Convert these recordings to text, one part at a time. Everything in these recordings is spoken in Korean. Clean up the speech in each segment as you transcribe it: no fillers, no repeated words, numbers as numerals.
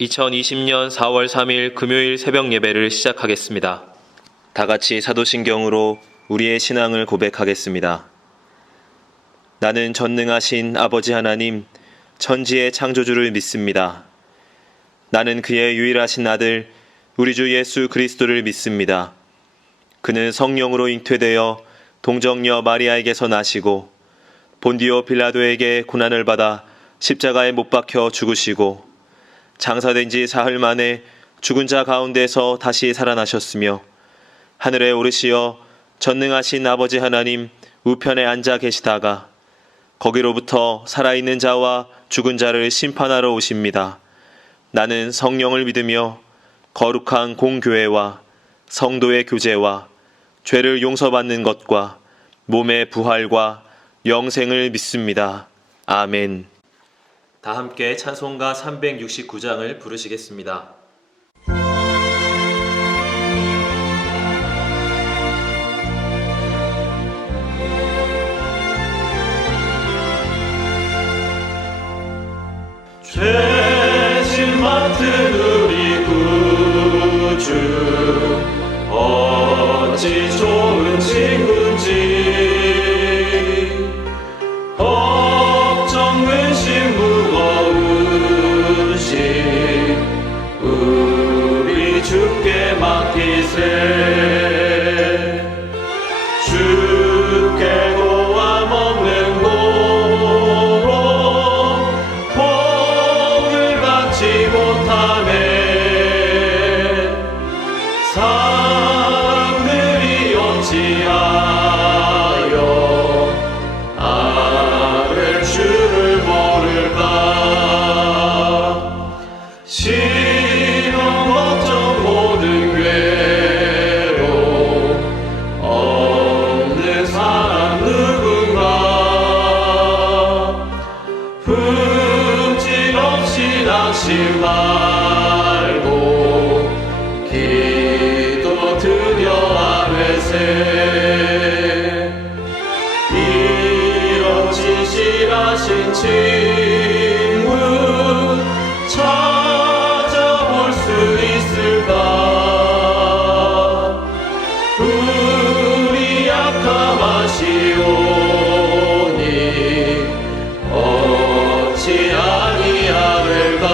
2020년 4월 3일 금요일 새벽 예배를 시작하겠습니다. 다 같이 사도신경으로 우리의 신앙을 고백하겠습니다. 나는 전능하신 아버지 하나님, 천지의 창조주를 믿습니다. 나는 그의 유일하신 아들, 우리 주 예수 그리스도를 믿습니다. 그는 성령으로 잉태되어 동정녀 마리아에게서 나시고 본디오 빌라도에게 고난을 받아 십자가에 못 박혀 죽으시고 장사된 지 사흘 만에 죽은 자 가운데서 다시 살아나셨으며 하늘에 오르시어 전능하신 아버지 하나님 우편에 앉아 계시다가 거기로부터 살아있는 자와 죽은 자를 심판하러 오십니다. 나는 성령을 믿으며 거룩한 공교회와 성도의 교제와 죄를 용서받는 것과 몸의 부활과 영생을 믿습니다. 아멘. 다 함께 찬송가 369장을 부르시겠습니다. 죄짐 맡은 우리 구주 어찌 좋은 친구인지 걱정 근심 무거운 심 우리 주께 맡기세. 주께 고함 없는 고로 복을 받지 못하네. 사람들이 어찌하여 아를 주를 모를까. 시험 걱정 모든 괴로움 없는 사람 누군가. 부질없이 낙심 말고 기도 드려 아뢰세. 이런 진실하신 친구 찾아볼 수 있을까. 우리 약함하시오니 어찌 아니하될까.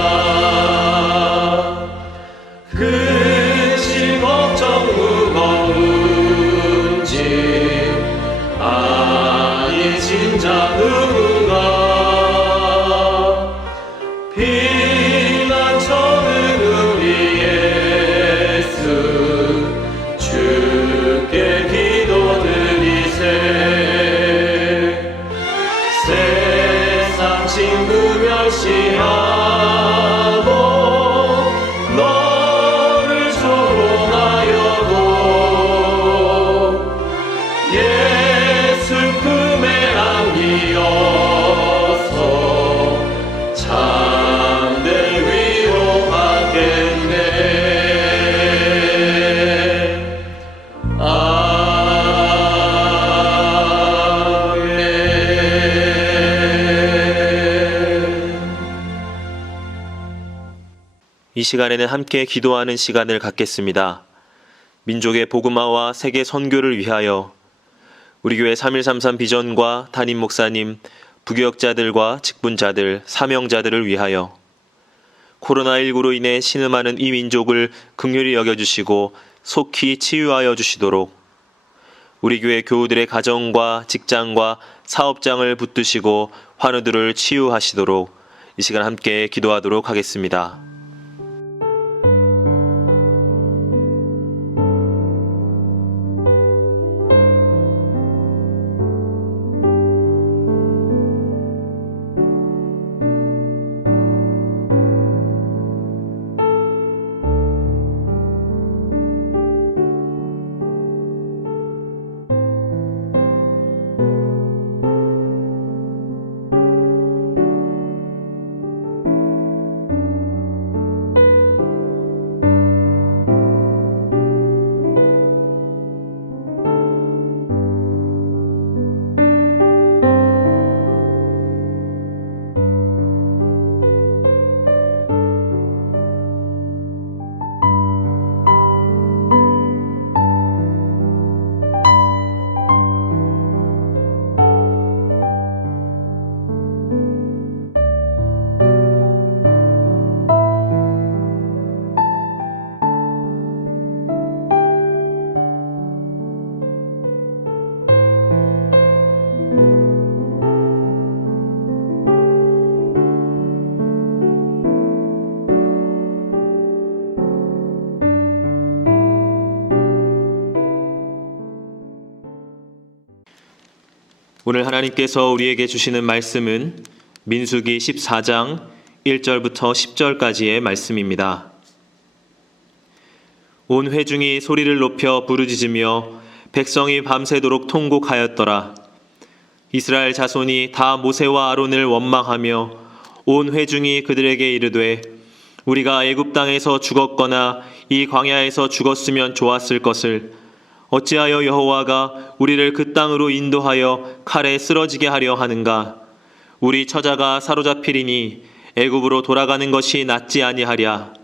근심 걱정 무거운지 아니 진짜 누군가. 피난처는 우리 예수 주께 기도드리세. 세상 친구 멸시하고 너를 조롱하여도 예수 품에 안기어서 참된 위로받겠네. 이 시간에는 함께 기도하는 시간을 갖겠습니다. 민족의 복음화와 세계 선교를 위하여 우리 교회 3133 비전과 담임 목사님, 부교역자들과 직분자들, 사명자들을 위하여 코로나19로 인해 신음하는 이 민족을 긍휼히 여겨주시고 속히 치유하여 주시도록 우리 교회 교우들의 가정과 직장과 사업장을 붙드시고 환우들을 치유하시도록 이 시간 함께 기도하도록 하겠습니다. 오늘 하나님께서 우리에게 주시는 말씀은 민수기 14장 1절부터 10절까지의 말씀입니다. 온 회중이 소리를 높여 부르짖으며 백성이 밤새도록 통곡하였더라. 이스라엘 자손이 다 모세와 아론을 원망하며 온 회중이 그들에게 이르되 우리가 애굽 땅에서 죽었거나 이 광야에서 죽었으면 좋았을 것을 어찌하여 여호와가 우리를 그 땅으로 인도하여 칼에 쓰러지게 하려 하는가? 우리 처자가 사로잡히리니 애굽으로 돌아가는 것이 낫지 아니하랴.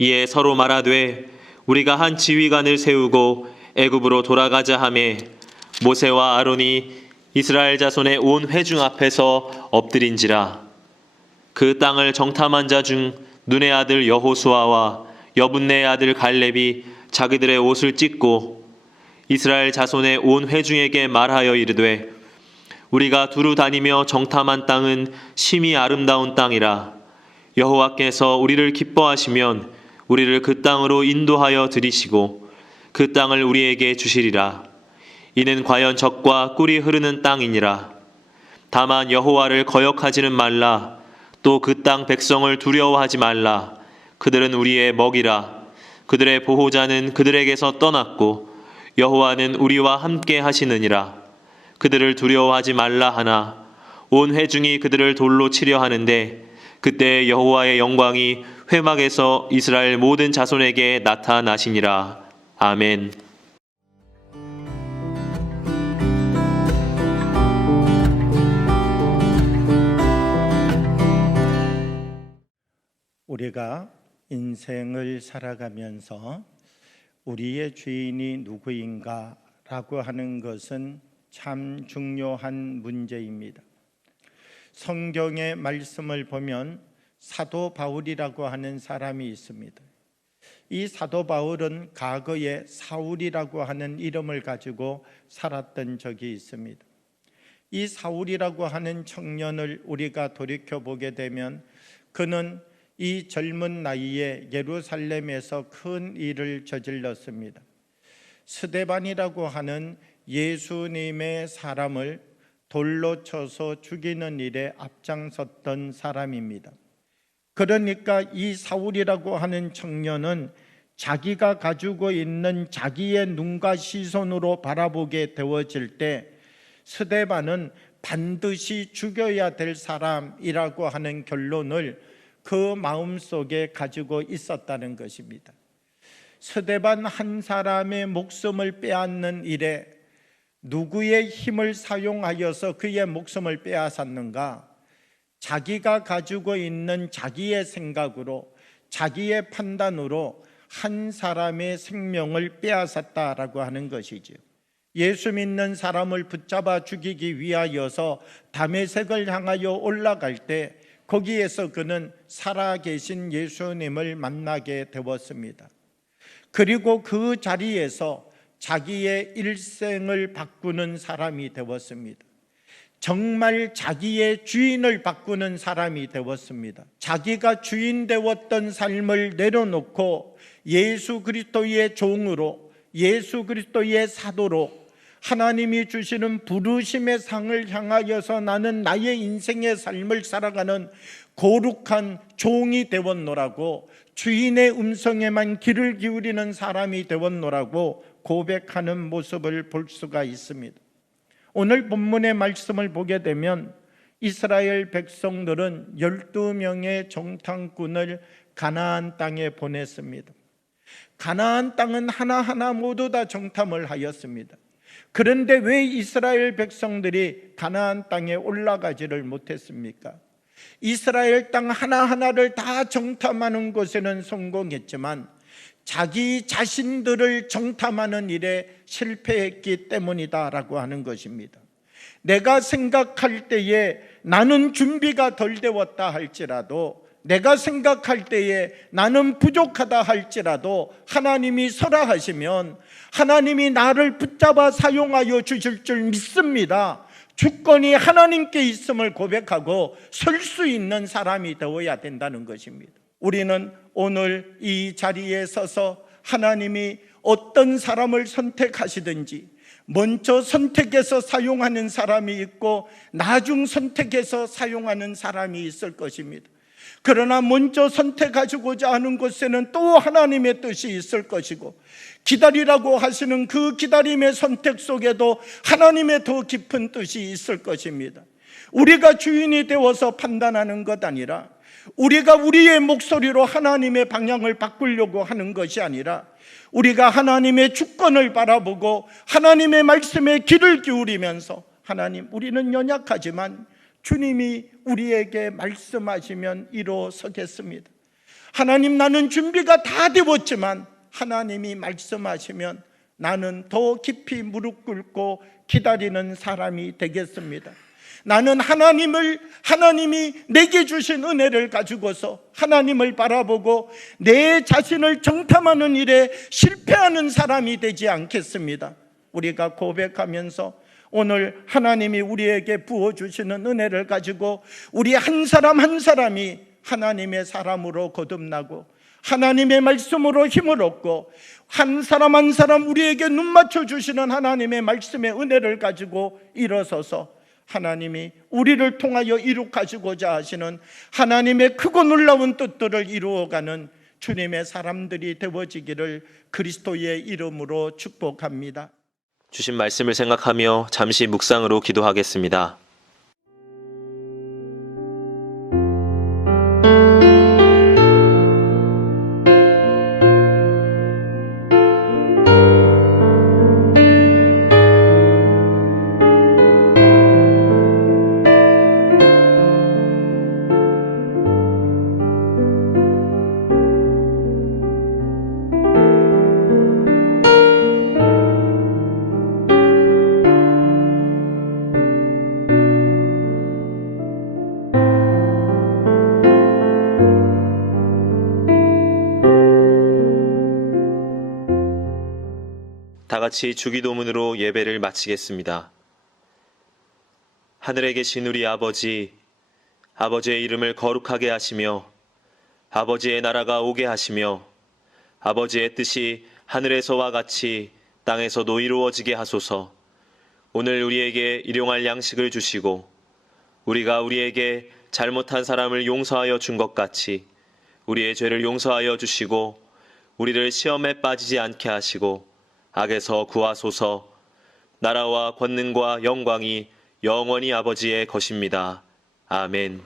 이에 서로 말하되 우리가 한 지휘관을 세우고 애굽으로 돌아가자 하매 모세와 아론이 이스라엘 자손의 온 회중 앞에서 엎드린지라. 그 땅을 정탐한 자 중 눈의 아들 여호수아와 여분네의 아들 갈렙이 자기들의 옷을 찢고 이스라엘 자손의 온 회중에게 말하여 이르되 우리가 두루 다니며 정탐한 땅은 심히 아름다운 땅이라. 여호와께서 우리를 기뻐하시면 우리를 그 땅으로 인도하여 들이시고 그 땅을 우리에게 주시리라. 이는 과연 젖과 꿀이 흐르는 땅이니라. 다만 여호와를 거역하지는 말라. 또 그 땅 백성을 두려워하지 말라. 그들은 우리의 먹이라. 그들의 보호자는 그들에게서 떠났고 여호와는 우리와 함께 하시느니라. 그들을 두려워하지 말라 하나 온 회중이 그들을 돌로 치려 하는데 그때 여호와의 영광이 회막에서 이스라엘 모든 자손에게 나타나시니라. 아멘. 우리가 인생을 살아가면서 우리의 주인이 누구인가라고 하는 것은 참 중요한 문제입니다. 성경의 말씀을 보면 사도 바울이라고 하는 사람이 있습니다. 이 사도 바울은 과거에 사울이라고 하는 이름을 가지고 살았던 적이 있습니다. 이 사울이라고 하는 청년을 우리가 돌이켜보게 되면 그는 이 젊은 나이에 예루살렘에서 큰 일을 저질렀습니다. 스데반이라고 하는 예수님의 사람을 돌로 쳐서 죽이는 일에 앞장섰던 사람입니다. 그러니까 이 사울이라고 하는 청년은 자기가 가지고 있는 자기의 눈과 시선으로 바라보게 되어질 때 스데반은 반드시 죽여야 될 사람이라고 하는 결론을 그 마음속에 가지고 있었다는 것입니다. 스데반 한 사람의 목숨을 빼앗는 일에 누구의 힘을 사용하여서 그의 목숨을 빼앗았는가? 자기가 가지고 있는 자기의 생각으로, 자기의 판단으로 한 사람의 생명을 빼앗았다라고 하는 것이죠. 예수 믿는 사람을 붙잡아 죽이기 위하여서 다메섹을 향하여 올라갈 때 거기에서 그는 살아계신 예수님을 만나게 되었습니다. 그리고 그 자리에서 자기의 일생을 바꾸는 사람이 되었습니다. 정말 자기의 주인을 바꾸는 사람이 되었습니다. 자기가 주인 되었던 삶을 내려놓고 예수 그리스도의 종으로, 예수 그리스도의 사도로 하나님이 주시는 부르심의 상을 향하여서 나는 나의 인생의 삶을 살아가는 거룩한 종이 되었노라고, 주인의 음성에만 귀를 기울이는 사람이 되었노라고 고백하는 모습을 볼 수가 있습니다. 오늘 본문의 말씀을 보게 되면 이스라엘 백성들은 12명의 정탐꾼을 가나안 땅에 보냈습니다. 가나안 땅은 하나하나 모두 다 정탐을 하였습니다. 그런데 왜 이스라엘 백성들이 가나안 땅에 올라가지를 못했습니까? 이스라엘 땅 하나하나를 다 정탐하는 것에는 성공했지만 자기 자신들을 정탐하는 일에 실패했기 때문이다라고 하는 것입니다. 내가 생각할 때에 나는 준비가 덜 되었다 할지라도, 내가 생각할 때에 나는 부족하다 할지라도 하나님이 설하시면 하나님이 나를 붙잡아 사용하여 주실 줄 믿습니다. 주권이 하나님께 있음을 고백하고 설 수 있는 사람이 되어야 된다는 것입니다. 우리는 오늘 이 자리에 서서 하나님이 어떤 사람을 선택하시든지, 먼저 선택해서 사용하는 사람이 있고 나중 선택해서 사용하는 사람이 있을 것입니다. 그러나 먼저 선택하시고자 하는 곳에는 또 하나님의 뜻이 있을 것이고, 기다리라고 하시는 그 기다림의 선택 속에도 하나님의 더 깊은 뜻이 있을 것입니다. 우리가 주인이 되어서 판단하는 것 아니라, 우리가 우리의 목소리로 하나님의 방향을 바꾸려고 하는 것이 아니라, 우리가 하나님의 주권을 바라보고 하나님의 말씀에 귀를 기울이면서, 하나님, 우리는 연약하지만 주님이 우리에게 말씀하시면 일어서겠습니다. 하나님, 나는 준비가 다 되었지만 하나님이 말씀하시면 나는 더 깊이 무릎 꿇고 기다리는 사람이 되겠습니다. 나는 하나님이 내게 주신 은혜를 가지고서 하나님을 바라보고 내 자신을 정탐하는 일에 실패하는 사람이 되지 않겠습니다. 우리가 고백하면서 오늘 하나님이 우리에게 부어주시는 은혜를 가지고 우리 한 사람 한 사람이 하나님의 사람으로 거듭나고 하나님의 말씀으로 힘을 얻고 한 사람 한 사람 우리에게 눈 맞춰주시는 하나님의 말씀의 은혜를 가지고 일어서서 하나님이 우리를 통하여 이룩하시고자 하시는 하나님의 크고 놀라운 뜻들을 이루어가는 주님의 사람들이 되어지기를 그리스도의 이름으로 축복합니다. 주신 말씀을 생각하며 잠시 묵상으로 기도하겠습니다. 다 같이 주기도문으로 예배를 마치겠습니다. 하늘에 계신 우리 아버지, 아버지의 이름을 거룩하게 하시며 아버지의 나라가 오게 하시며 아버지의 뜻이 하늘에서와 같이 땅에서도 이루어지게 하소서. 오늘 우리에게 일용할 양식을 주시고 우리가 우리에게 잘못한 사람을 용서하여 준 것 같이 우리의 죄를 용서하여 주시고 우리를 시험에 빠지지 않게 하시고 악에서 구하소서. 나라와 권능과 영광이 영원히 아버지의 것입니다. 아멘.